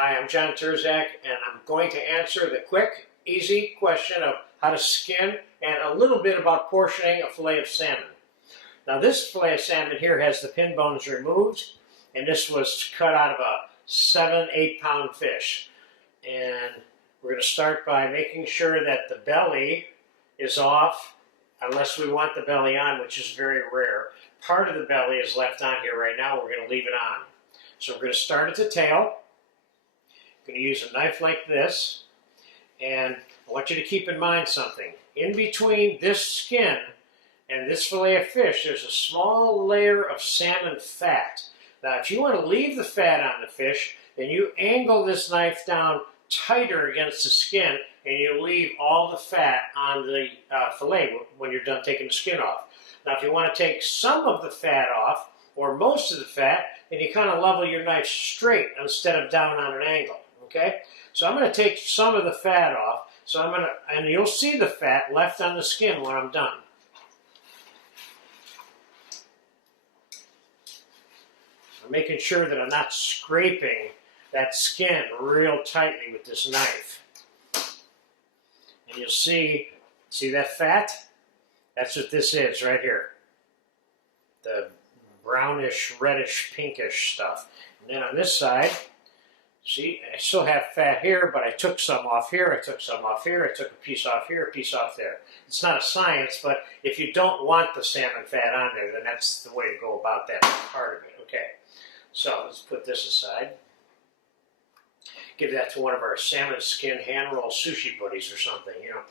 Hi, I'm John Terzak, and I'm going to answer the quick, easy question of how to skin and a little bit about portioning a fillet of salmon. Now this fillet of salmon here has the pin bones removed, and this was cut out of a 7-8 pound fish. And we're going to start by making sure that the belly is off, unless we want the belly on, which is very rare. Part of the belly is left on here right now. We're going to leave it on. So we're going to start at the tail. I'm going to use a knife like this, and I want you to keep in mind something. In between this skin and this fillet of fish, there's a small layer of salmon fat. Now, if you want to leave the fat on the fish, then you angle this knife down tighter against the skin, and you leave all the fat on the fillet when you're done taking the skin off. Now, if you want to take some of the fat off, or most of the fat, then you kind of level your knife straight instead of down on an angle. Okay, so I'm going to take some of the fat off. So I'm going to, and you'll see the fat left on the skin when I'm done. I'm making sure that I'm not scraping that skin real tightly with this knife. And you'll see that fat? That's what this is right here. The brownish, reddish, pinkish stuff. And then on this side, see, I still have fat here, but I took some off here, I took some off here, I took a piece off here, a piece off there. It's not a science, but if you don't want the salmon fat on there, then that's the way to go about that part of it. Okay, so let's put this aside. Give that to one of our salmon skin hand roll sushi buddies or something, you know.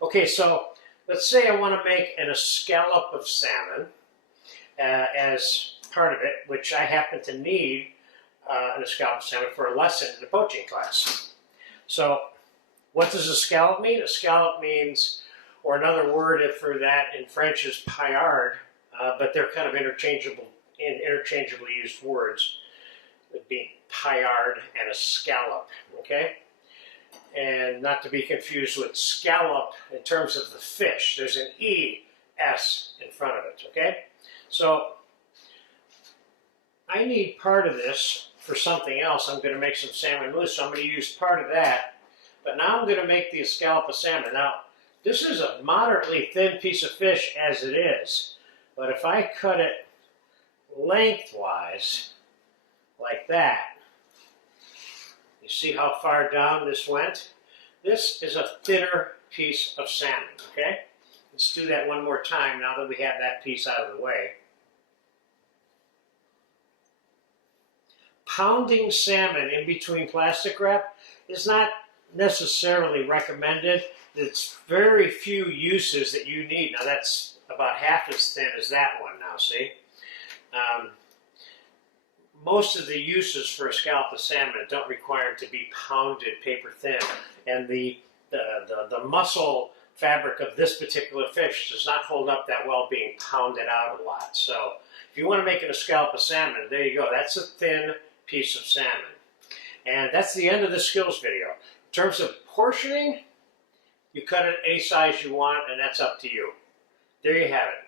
Okay, so let's say I want to make a scallop of salmon as part of it, which I happen to need a scallop of salmon for a lesson in the poaching class. So what does a scallop mean? A scallop means, or another word for that in French is paillard, but they're kind of interchangeably used words, being paillard and a scallop, okay? And not to be confused with scallop in terms of the fish. There's an E-S in front of it, okay? So I need part of this for something else. I'm going to make some salmon mousse, so I'm going to use part of that. But now I'm going to make the scallop of salmon. Now, this is a moderately thin piece of fish as it is. But if I cut it lengthwise, like that, you see how far down this went? This is a thinner piece of salmon, okay? Let's do that one more time now that we have that piece out of the way. Pounding salmon in between plastic wrap is not necessarily recommended. It's very few uses that you need. Now that's about half as thin as that one now, see? Most of the uses for a scallop of salmon don't require it to be pounded paper thin. And the muscle fabric of this particular fish does not hold up that well being pounded out a lot. So if you want to make it a scallop of salmon, there you go. That's a thin piece of salmon. And that's the end of the skills video. In terms of portioning, you cut it any size you want, and that's up to you. There you have it.